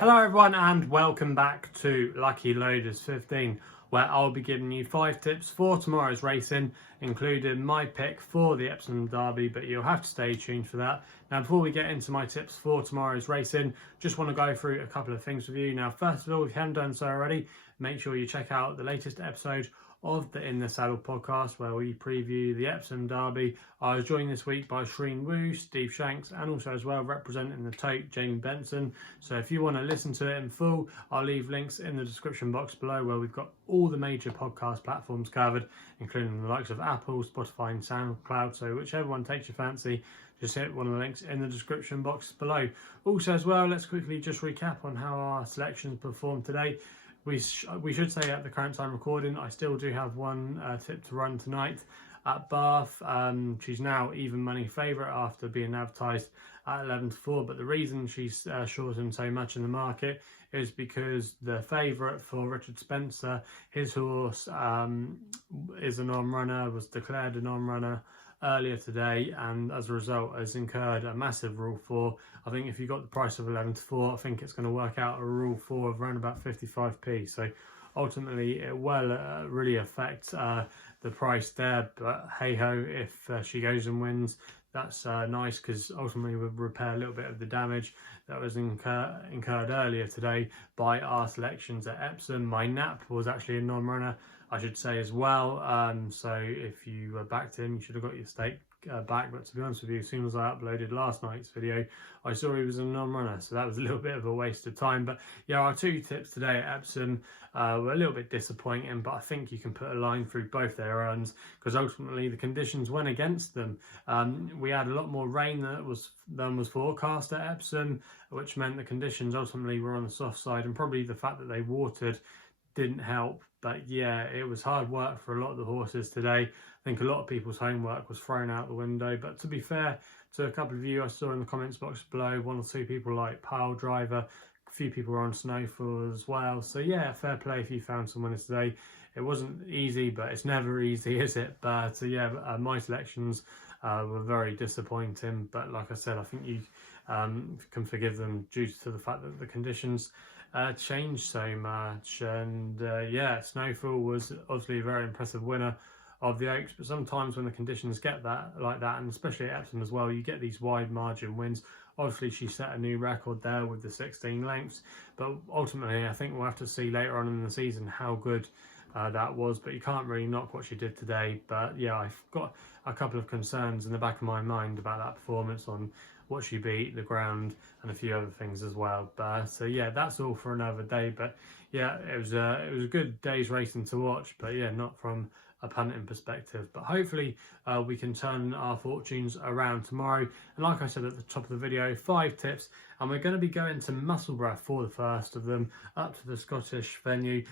Hello everyone and welcome back to Lucky Loaders 15, where I'll be giving you 5 tips for tomorrow's racing, including my pick for the Epsom Derby, but you'll have to stay tuned for that. Now before we get into my tips for tomorrow's racing, just want to go through a couple of things with you. Now first of all, if you haven't done so already, make sure you check out the latest episode of the In the Saddle podcast where we preview the Epsom Derby. I was joined this week by Shreen Wu, Steve Shanks, and also as well representing the tote, Jamie Benson. So if you want to listen to it in full, I'll leave links in the description box below where we've got all the major podcast platforms covered, including the likes of Apple, Spotify and Soundcloud. So whichever one takes your fancy, just hit one of the links in the description box below. Also as well, let's quickly just recap on how our selections performed today. We should say at the current time recording, I still do have one tip to run tonight at Bath. She's now even money favourite after being advertised at 11-4, but the reason she's shortened so much in the market is because the favourite for Richard Spencer, his horse is a non-runner, was declared a non-runner earlier today, and as a result has incurred a massive Rule 4. I think if you got the price of 11-4, I think it's going to work out a Rule 4 of around about 55p. So ultimately it will really affect the price there, but hey ho, if she goes and wins, that's nice, because ultimately we'll repair a little bit of the damage that was incurred earlier today by our selections at Epsom. My nap was actually a non-runner, I should say, as well. So if you backed him, you should have got your stake back. But to be honest with you, as soon as I uploaded last night's video, I saw he was a non-runner, so that was a little bit of a waste of time. But yeah, our 2 tips today at Epsom were a little bit disappointing, but I think you can put a line through both their runs because ultimately the conditions went against them. We had a lot more rain than was forecast at Epsom, which meant the conditions ultimately were on the soft side, and probably the fact that they watered didn't help. But yeah, it was hard work for a lot of the horses today. I think a lot of people's homework was thrown out the window, but to be fair to a couple of you I saw in the comments box below, 1 or 2 people like Pile Driver, a few people were on Snowfall as well. So yeah, fair play if you found some winners today. It wasn't easy, but it's never easy, is it? But yeah, my selections were very disappointing, but like I said, I think you can forgive them due to the fact that the conditions changed so much. And yeah, Snowfall was obviously a very impressive winner of the Oaks, but sometimes when the conditions get like that, and especially at Epsom as well, you get these wide margin wins. Obviously she set a new record there with the 16 lengths, but ultimately I think we'll have to see later on in the season how good that was. But you can't really knock what she did today. But yeah, I've got a couple of concerns in the back of my mind about that performance, on what she beat, the ground, and a few other things as well. But so yeah, that's all for another day. But yeah, it was a good day's racing to watch, but yeah, not from a punting perspective. But hopefully we can turn our fortunes around tomorrow. And like I said at the top of the video, 5 tips, and we're going to be going to Musselburgh for the first of them, up to the Scottish venue.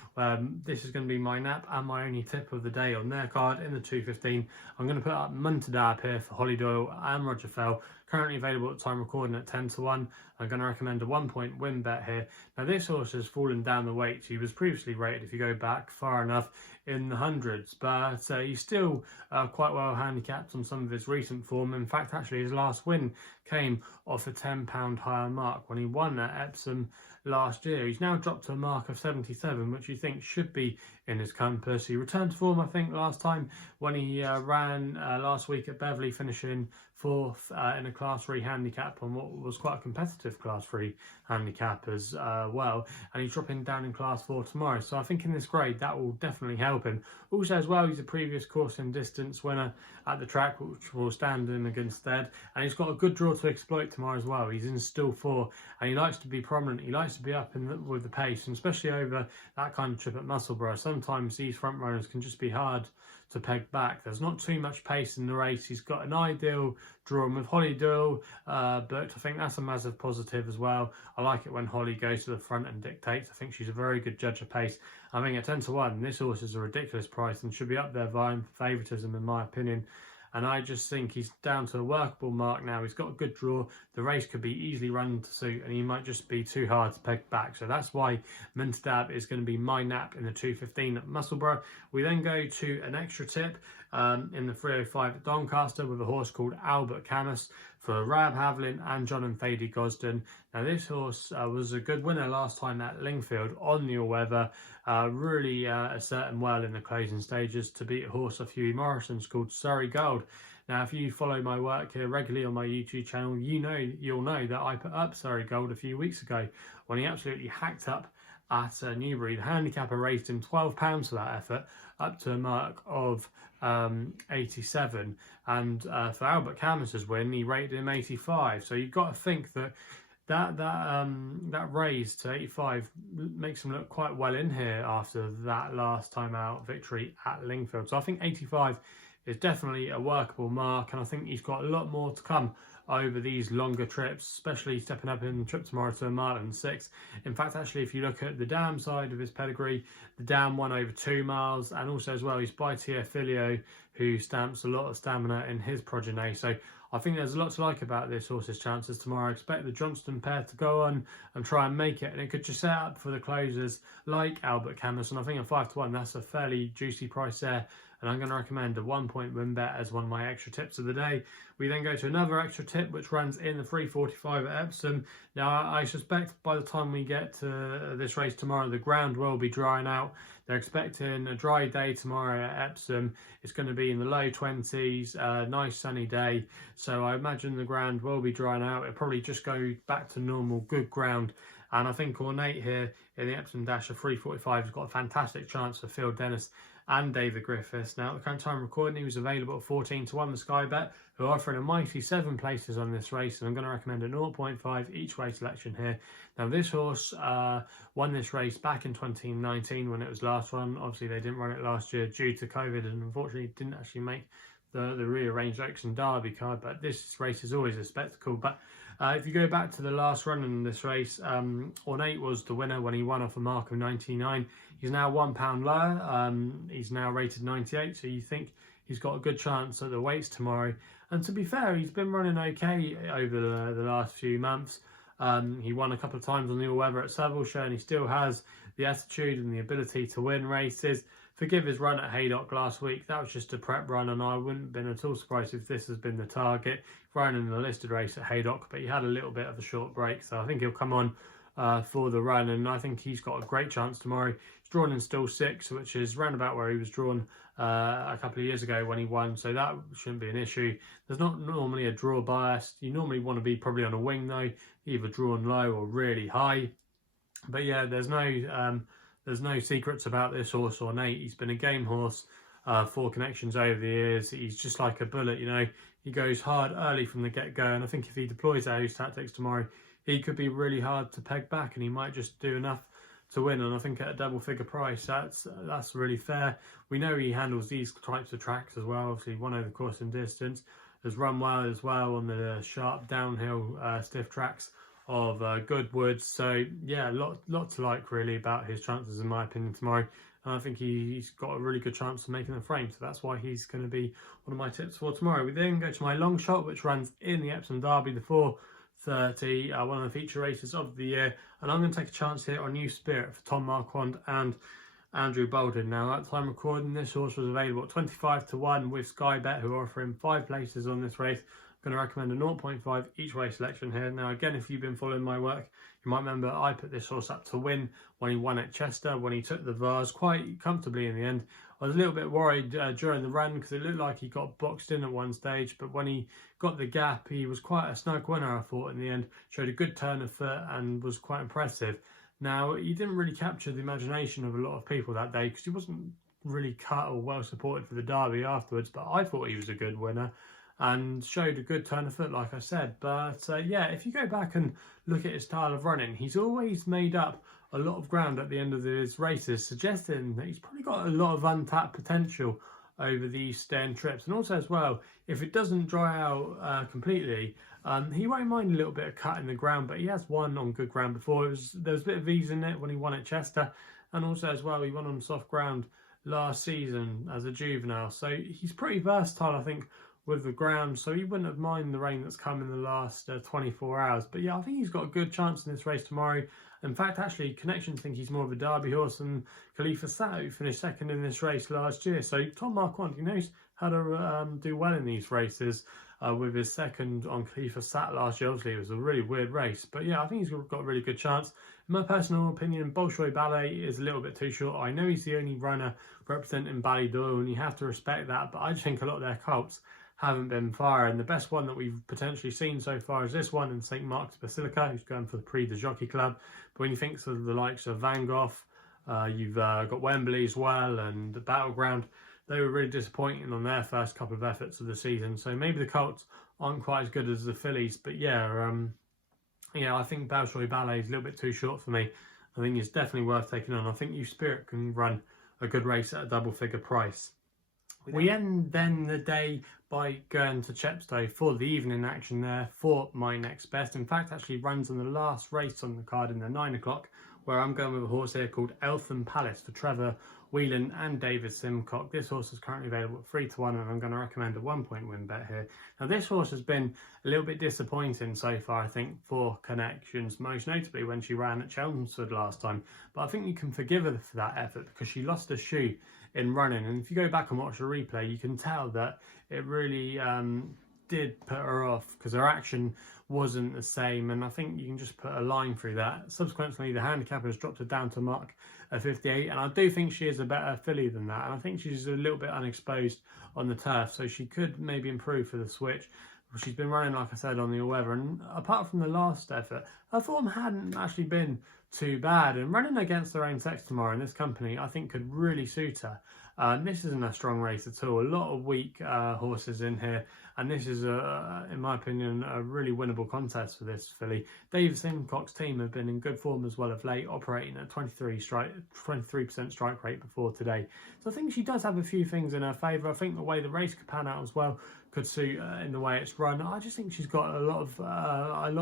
This is going to be my nap and my only tip of the day on their card in the 2:15. I'm going to put up Muntadab here for Holly Doyle and Roger Fell, currently available at time recording at 10-1. I'm going to recommend a 1-point win bet here. Now this horse has fallen down the weight. He was previously rated, if you go back far enough, in the hundreds, but he's still quite well handicapped on some of his recent form. In fact, actually his last win came off a £10 higher mark when he won at Epsom last year. He's now dropped to a mark of 77, which you think should be in his compass. He returned to form, I think, last time when he ran last week at Beverley, finishing 4th in a Class 3 handicap on what was quite a competitive Class 3 handicap as well. And he's dropping down in Class 4 tomorrow. So I think in this grade that will definitely help him. Also as well, he's a previous course and distance winner at the track, which will stand in against Stead. And he's got a good draw to exploit tomorrow as well. He's in still 4 and he likes to be prominent. He likes to be up with the pace, and especially over that kind of trip at Musselburgh. Sometimes these front runners can just be hard to peg back. There's not too much pace in the race. He's got an ideal draw with Holly Doyle, but I think that's a massive positive as well. I like it when Holly goes to the front and dictates. I think she's a very good judge of pace. I think at 10-1, this horse is a ridiculous price and should be up there vying for favouritism in my opinion. And I just think he's down to a workable mark now. He's got a good draw. The race could be easily run to suit, and he might just be too hard to peg back. So that's why Muntadab is going to be my nap in the 2:15 at Musselburgh. We then go to an extra tip. in the 305 at Doncaster with a horse called Albert Camus for Rab Havlin and John and Thady Gosden. Now this horse was a good winner last time at Lingfield on the all-weather, really asserting well in the closing stages to beat a horse of Hughie Morrison's called Surrey Gold. Now, if you follow my work here regularly on my YouTube channel, you'll know that I put up Surrey Gold a few weeks ago when he absolutely hacked up at Newbury. The handicapper raised him £12 for that effort, up to a mark of 87, and for Albert Camus's win, he rated him 85. So you've got to think that raise to 85 makes him look quite well in here after that last time out victory at Lingfield. So I think 85 is definitely a workable mark, and I think he's got a lot more to come over these longer trips, especially stepping up in the trip tomorrow to a mile and 6. In fact, actually, if you look at the dam side of his pedigree, the dam won over 2 miles, and also as well, he's by Filio, who stamps a lot of stamina in his progeny. So I think there's a lot to like about this horse's chances tomorrow. I expect the Johnston pair to go on and try and make it, and it could just set up for the closers like Albert Camus, and I think a 5-1, that's a fairly juicy price there. And I'm going to recommend a 1-point win bet as one of my extra tips of the day. We then go to another extra tip, which runs in the 345 at Epsom. Now, I suspect by the time we get to this race tomorrow, the ground will be drying out. They're expecting a dry day tomorrow at Epsom. It's going to be in the low 20s, nice sunny day. So I imagine the ground will be drying out. It'll probably just go back to normal, good ground. And I think Ornate here in the Epsom Dash of 345 has got a fantastic chance for Phil Dennis and David Griffiths. Now, at the current time recording, he was available at 14-1 with SkyBet, who are offering a mighty 7 places on this race, and I'm going to recommend a 0.5 each way selection here. Now, this horse won this race back in 2019 when it was last run. Obviously, they didn't run it last year due to COVID, and unfortunately didn't actually make the rearranged Epsom Derby card, but this race is always a spectacle. But if you go back to the last run in this race, Ornate was the winner when he won off a mark of 99. He's now £1 lower. He's now rated 98, so you think he's got a good chance at the weights tomorrow. And to be fair, he's been running okay over the last few months. He won a couple of times on the all-weather at Savilleshire, and he still has the attitude and the ability to win races. Forgive his run at Haydock last week. That was just a prep run, and I wouldn't have been at all surprised if this has been the target. Running in the listed race at Haydock, but he had a little bit of a short break, so I think he'll come on for the run, and I think he's got a great chance tomorrow. He's drawn in still 6, which is round about where he was drawn a couple of years ago when he won, so that shouldn't be an issue. There's not normally a draw bias. You normally want to be probably on a wing though, either drawn low or really high. But yeah, there's no secrets about this horse Ornate. He's been a game horse for connections over the years. He's just like a bullet, you know. He goes hard early from the get-go, and I think if he deploys those tactics tomorrow, he could be really hard to peg back, and he might just do enough to win. And I think at a double-figure price, that's really fair. We know he handles these types of tracks as well. Obviously, won over the course and distance, has run well as well on the sharp downhill stiff tracks of Goodwood. So yeah, lot to like really about his chances in my opinion tomorrow. And I think he's got a really good chance of making the frame, so that's why he's going to be one of my tips for tomorrow. We then go to my long shot, which runs in the Epsom Derby, the 4:30, one of the feature races of the year, and I'm going to take a chance here on New Spirit for Tom Marquand and Andrew Bolden. Now, at the time recording, this horse was available at 25-1 with SkyBet, who are offering 5 places on this race. I'm going to recommend a 0.5 each way selection here. Now, again, if you've been following my work, you might remember I put this horse up to win when he won at Chester, when he took the Vars quite comfortably in the end. I was a little bit worried during the run because it looked like he got boxed in at one stage, but when he got the gap, he was quite a snug winner, I thought, in the end. Showed a good turn of foot and was quite impressive. Now, he didn't really capture the imagination of a lot of people that day because he wasn't really cut or well supported for the Derby afterwards, but I thought he was a good winner and showed a good turn of foot, like I said. But yeah, if you go back and look at his style of running, he's always made up a lot of ground at the end of his races, suggesting that he's probably got a lot of untapped potential over these stern trips. And also as well, if it doesn't dry out completely, he won't mind a little bit of cut in the ground, but he has won on good ground before. There was a bit of ease in it when he won at Chester, and also as well, he won on soft ground last season as a juvenile. So he's pretty versatile, I think, with the ground, so he wouldn't have minded the rain that's come in the last 24 hours. But yeah, I think he's got a good chance in this race tomorrow. In fact, actually, connections think he's more of a Derby horse than Khalifa Sat, who finished second in this race last year. So Tom Marquand, he knows had to do well in these races. With his second on Cleaver Sat last year. Obviously, it was a really weird race. But yeah, I think he's got a really good chance. In my personal opinion, Bolshoi Ballet is a little bit too short. I know he's the only runner representing Ballydoyle, and you have to respect that. But I just think a lot of their colts haven't been firing. The best one that we've potentially seen so far is this one in St Mark's Basilica, who's going for the Prix de Jockey Club. But when you think of the likes of Van Gogh, you've got Wembley as well, and the Battleground, they were really disappointing on their first couple of efforts of the season. So maybe the colts aren't quite as good as the fillies. But yeah, I think Bolshoi Ballet is a little bit too short for me. I think it's definitely worth taking on. I think You Spirit can run a good race at a double-figure price. We end then the day by going to Chepstow for the evening action there for my next best. In fact, actually runs on the last race on the card in the 9 o'clock, where I'm going with a horse here called Eltham Palace for Trevor Whelan and David Simcock. This horse is currently available at 3-1, and I'm going to recommend a 1-point win bet here. Now, this horse has been a little bit disappointing so far, I think, for Connections, most notably when she ran at Chelmsford last time. But I think you can forgive her for that effort because she lost a shoe in running. And if you go back and watch the replay, you can tell that it really did put her off because her action wasn't the same, and I think you can just put a line through that. Subsequently, the handicapper has dropped her down to mark at 58, and I do think she is a better filly than that, and I think she's a little bit unexposed on the turf, so she could maybe improve for the switch. She's been running, like I said, on the all-weather, and apart from the last effort, her form hadn't actually been too bad, and running against her own sex tomorrow in this company, I think could really suit her. This isn't a strong race at all. A lot of weak horses in here, and this is, in my opinion, a really winnable contest for this filly. David Simcock's team have been in good form as well of late, operating at 23% strike rate before today. So I think she does have a few things in her favour. I think the way the race could pan out as well could suit in the way it's run. I just think she's got a lot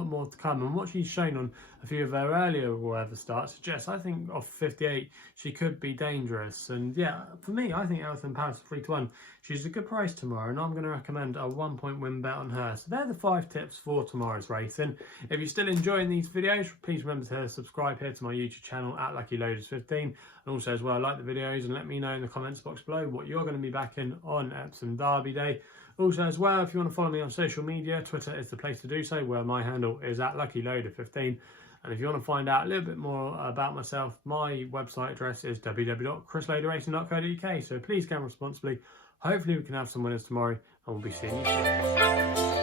more to come, and what she's shown on a few of her earlier all-weather starts suggests, I think, off 58 she could be dangerous. And yeah, for me, I think Eltham Palace 3-1, she's a good price tomorrow, and I'm going to recommend a 1-point win bet on her. So they're the 5 tips for tomorrow's racing. If you're still enjoying these videos, please remember to subscribe here to my YouTube channel at LuckyLoaders15, and also as well, like the videos and let me know in the comments box below what you're going to be backing on Epsom Derby Day. Also as well, if you want to follow me on social media, Twitter is the place to do so, where my handle is at LuckyLoader15. And if you want to find out a little bit more about myself, my website address is www.chrisloaderracing.co.uk. So please gamble responsibly. Hopefully we can have some winners tomorrow, and we'll be seeing you soon.